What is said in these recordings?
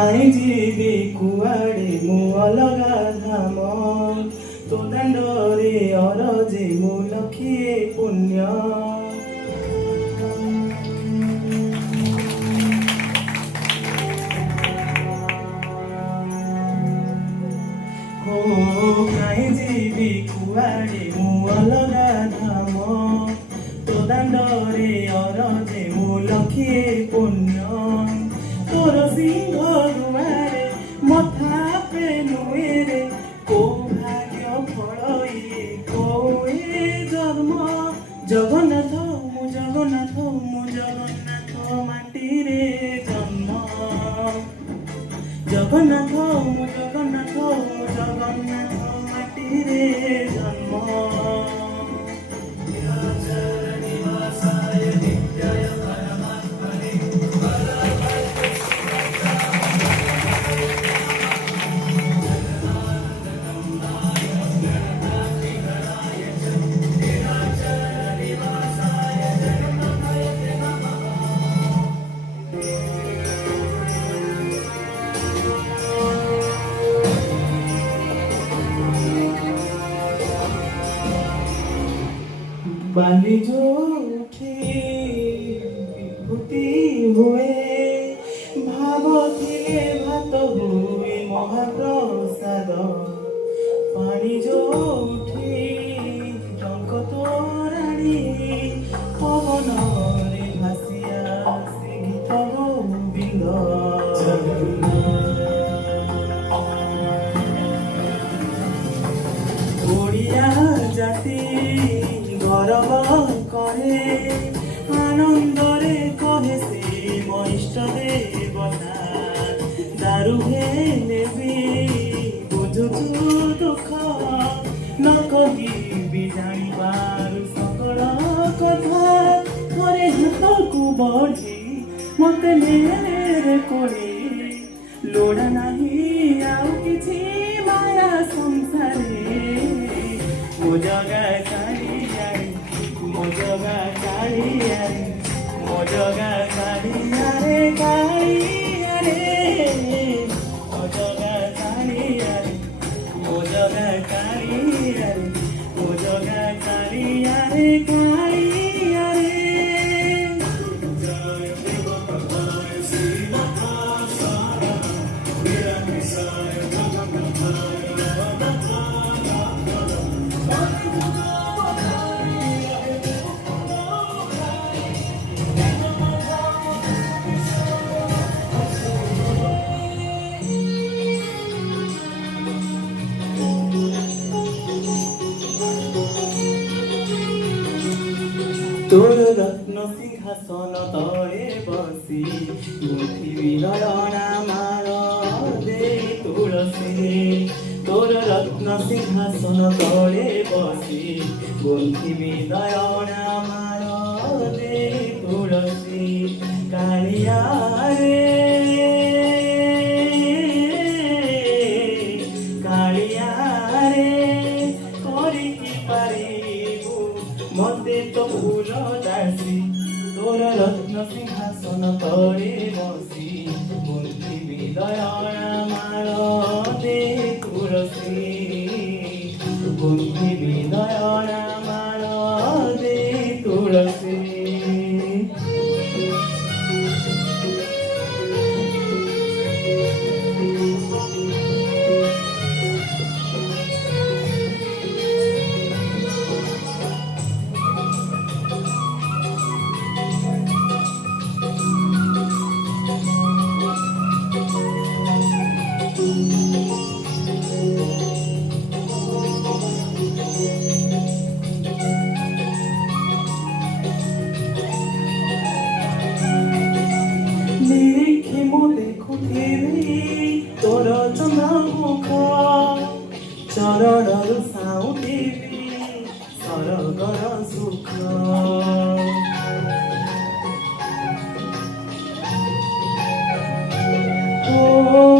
କାହିଁ ଯିବି କୁଆଡ଼େ ମୁଁ ଅଲଗା ଧାମ ତୋ ଦାଣ୍ଡରେ ଅରଜି ମୁଁ ଲକ୍ଷିଏ ପୁଣ୍ୟ। କାହିଁ ଯିବି କୁଆଡ଼େ ମୁଁ ଅଲଗା ଧାମ ତୋ ଦାଣ୍ଡରେ ଅରଜି ମୁଁ ଲକ୍ଷିଏ ପୁଣ୍ୟ। ତୋର ସିଂହ ଦୁଆରେ ମଥା ପେନୁଏରେ କୋଉ ଭାଗ୍ୟ ଫଳ ଇଏ କୋଉ ଏ ଜନ୍ମ। ଜଗନ୍ନାଥ ମୁଁ ଜଗନ୍ନାଥ ମୁଁ ଜଗନ୍ନାଥ ମାଟିରେ ଜନ୍ମ। ଜଗନ୍ନାଥ ମୁଁ ଜଗନ୍ନାଥ ମୁଁ ଜଗନ୍ନାଥ ମାଟିରେ ଜନ୍ମ। ବାଲି ଯୋଉଠି ବିଭୂତି ହୁଏ ଭାବ ଥିଲେ ଭାତ ହୁଏ ମହାପ୍ରସାଦ। ପାଣି ଯୋଉଠି ଟଙ୍କ ତୋରାଣି ପବନରେ ଭାସି ଆସେ ଗୀତ ଗୋବିନ୍ଦ। ଓଡ଼ିଆ ଜାତି ଗରବ କରେ ଆନନ୍ଦରେ କହେ ସେ ମୋ ଇଷ୍ଟ ଦେବତା। ଦାରୁ ହେଲେ ବି ବୁଝୁଛୁ ଦୁଃଖ ନ କହିବି ଜାଣିପାରୁ ସକଳ କଥା। ଥରେ ହାତକୁ ବଢ଼ି ମତେ ନେରେ କୋଳି ଲୋଡ଼ା ନାହିଁ ଆଉ କିଛି ମାୟା ସଂସାରେ। ମୋ ଜଗା କାଳିଆରେ ମୋ ଜଗା କାଳିଆରେ ମୋ ଜଗା କାଳିଆରେ କାଳିଆରେ ମୋ ଜଗା କାଳିଆରେ ମୋ ଜଗା କାଳିଆରେ ମୋ ଜଗା କାଳିଆରେ କାଳିଆରେ। তোর রত্ন সিংহাসন তলে বসি গুন্থিবি নয়না মার দে তুলসী। তোর রত্ন সিংহাসন তলে বসি গুন্থিবি নয়না মার দে তুলসী। কালিয়া রে কালিয়া রে করিকি পারিবু মতে তো ফুল দাসী। তোর রত্ন সিংহাসন তলে বসি গুন্থিবি নয়না মার দে তুলসী। গুন্থিবি নয়না মার দে তুলসী। নিরিখে মো দেখুথিবি তোর চন্দ্রমুখ চরণରୁ ସାଉଁଟିବି ସରଗର ସୁଖ। ଓ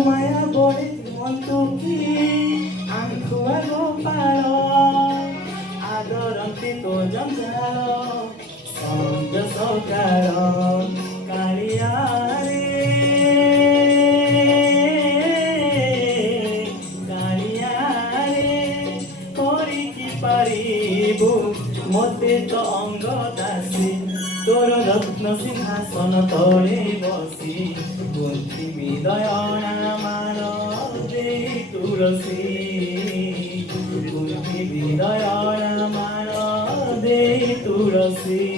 ମାୟା ବଳେ ମନ୍ତୁକି ଆଣ୍ଠୁଆ ଗୋପାଳ ଆଦରନ୍ତି ତୋ ଜଞ୍ଜାଳ ସଞ୍ଜ ସକାଳ। କାଳିଆ ରେ ପାରିବୁ ମୋତେ ତ ଅଙ୍ଗ ଦାସୀ ତୋର ରତ୍ନ ସିଂହାସନ ତଳେ ବସି ଗୁନ୍ଥିବି ଦୟଣା ମାନ ଦେଇ ତୁଳସୀ ଗୁନ୍ଥିବି ଦୟଣା ମାନ ଦେଇ ତୁଳସୀ